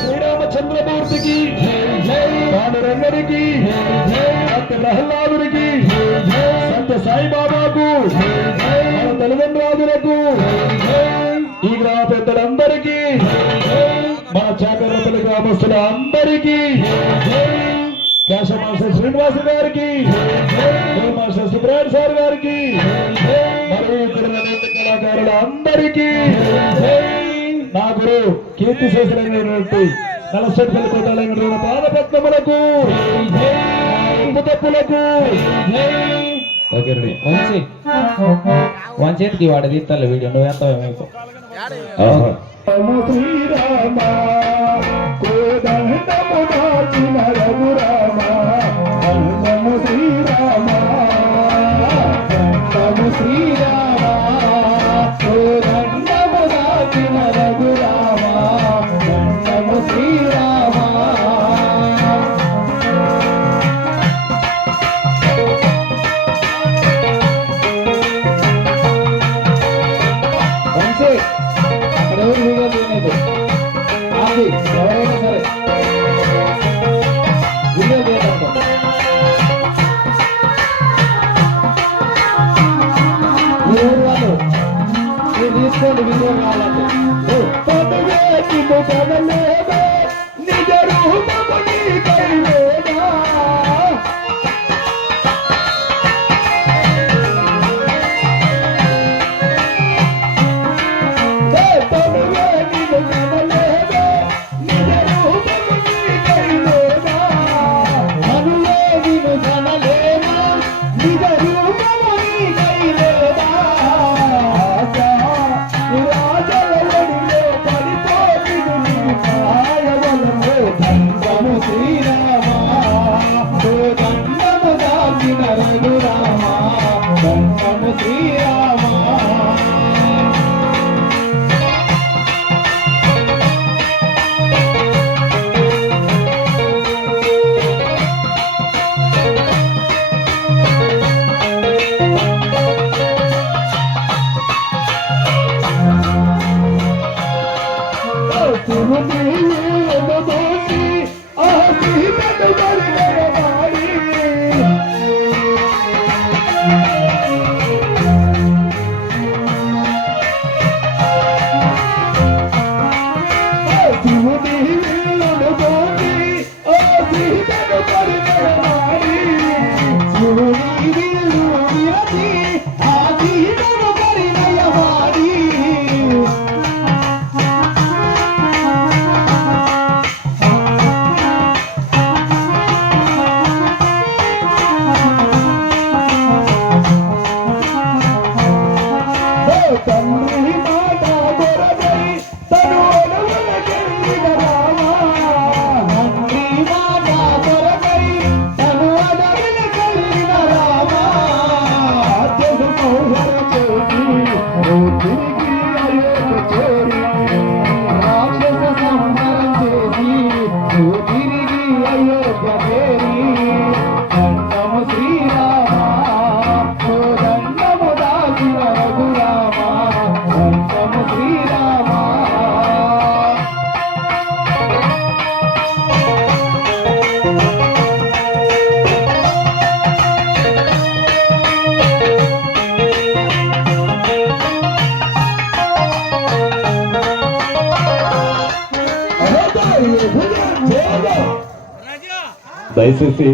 శ్రీరామచంద్రమూర్తికి పాండురంగడికి సత్య ప్రహ్లాదునికి సత్య సాయిబాబాకు మన తల్లిదండ్రులకు ఈ గ్రామ పెద్దలందరికీ మా చాకరపల్లి గ్రామస్తుల అందరికీ మాస్టర్ శ్రీనివాస గారికి మాస్టర్ సుబ్రాయ్ సార్ గారికి మరియు ఇతర కళాకారుల అందరికీ నా గురు కీర్తి శేషులైనటువంటి నలసెట్పల్లి కోటాలైనటువంటి పాదపద్మములకు తప్పులకు వన్ చేతికి వాడు తీస్తాను వీడియో నువ్వు ఎంత శ్రీరామ కోదండముదాచిన రఘురామ శ్రీరామ శ్రీరామ కోదండముదాచిన రఘురామ శ్రీరామ ఎవరైనా సరే వీడియో తీయడం వాళ్ళు మీరు తీసుకోండి వీడియో కావాలంటే నిజ రూపముని కైలేదా దయచేసి